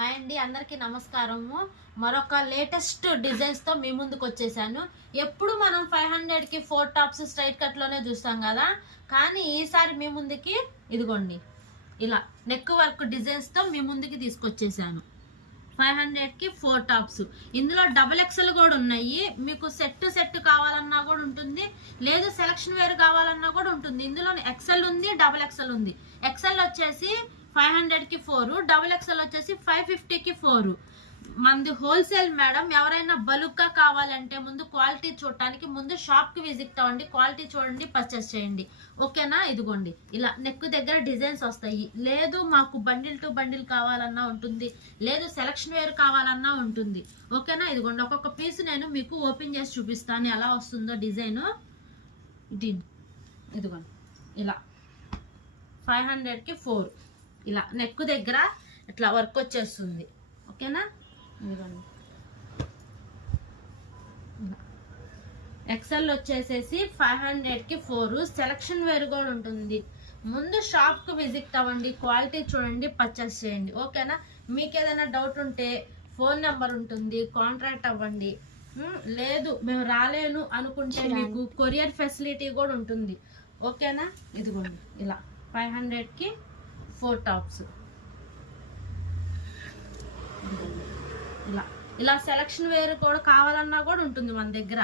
Hi అండి, అందరికీ నమస్కారము. మరొక లేటెస్ట్ డిజైన్స్ తో మీ ముందుకు వచ్చేసాను. ఎప్పుడు మనం 500కి 4 టాప్స్ స్ట్రైట్ కట్ లోనే చూస్తాం కదా, కానీ ఈసారి మీ ముందుకి ఇదిగోండి ఇలా నెక్ వర్క్ డిజైన్స్ తో మీ ముందుకి తీసుకొచ్చేసాను. 500కి 4 టాప్స్. ఇందులో డబుల్ ఎక్సెల్ కూడా ఉన్నాయి. మీకు సెట్ కావాలన్నా కూడా ఉంటుంది, లేదు సెలక్షన్ వేర్ కావాలన్నా కూడా ఉంటుంది. ఇందులో ఎక్సెల్ ఉంది, డబుల్ ఎక్సెల్ ఉంది. ఎక్సెల్ వచ్చేసి 500కి 4, డబుల్ ఎక్సెల్ వచ్చేసి 550కి 4. మనది హోల్సేల్ మేడం. ఎవరైనా బల్క్గా కావాలంటే ముందు క్వాలిటీ చూడటానికి ముందు షాప్కి విజిట్ అవ్వండి, క్వాలిటీ చూడండి, పర్చేస్ చేయండి. ఓకేనా? ఇదిగోండి ఇలా నెక్ దగ్గర డిజైన్స్ వస్తాయి. లేదు మాకు బండిల్ టు బండిల్ కావాలన్నా ఉంటుంది, లేదు సెలక్షన్ వేర్ కావాలన్నా ఉంటుంది. ఓకేనా? ఇదిగోండి ఒక్కొక్క పీస్ నేను మీకు ఓపెన్ చేసి చూపిస్తాను ఎలా వస్తుందో డిజైన్. ఇదిగోండి ఇలా 500కి 4 ఇలా నెక్ దగ్గర ఇట్లా వర్క్ వచ్చేస్తుంది. ఓకేనా? ఇదిగోండి ఎక్సెల్ వచ్చేసేసి 500కి 4. సెలక్షన్ వేర్ కూడా ఉంటుంది. ముందు షాప్కి విజిట్ అవ్వండి, క్వాలిటీ చూడండి, పర్చేస్ చేయండి. ఓకేనా? మీకు ఏదైనా డౌట్ ఉంటే ఫోన్ నెంబర్ ఉంటుంది, కాంటాక్ట్ అవ్వండి. లేదు మేము రాలేను అనుకుంటే మీకు కొరియర్ ఫెసిలిటీ కూడా ఉంటుంది. ఓకేనా? ఇదిగోండి ఇలా 500కి 4 టాప్స్. ఇలా ఇలా సెలక్షన్ వేర్ కూడా కావాలన్నా కూడా ఉంటుంది మన దగ్గర.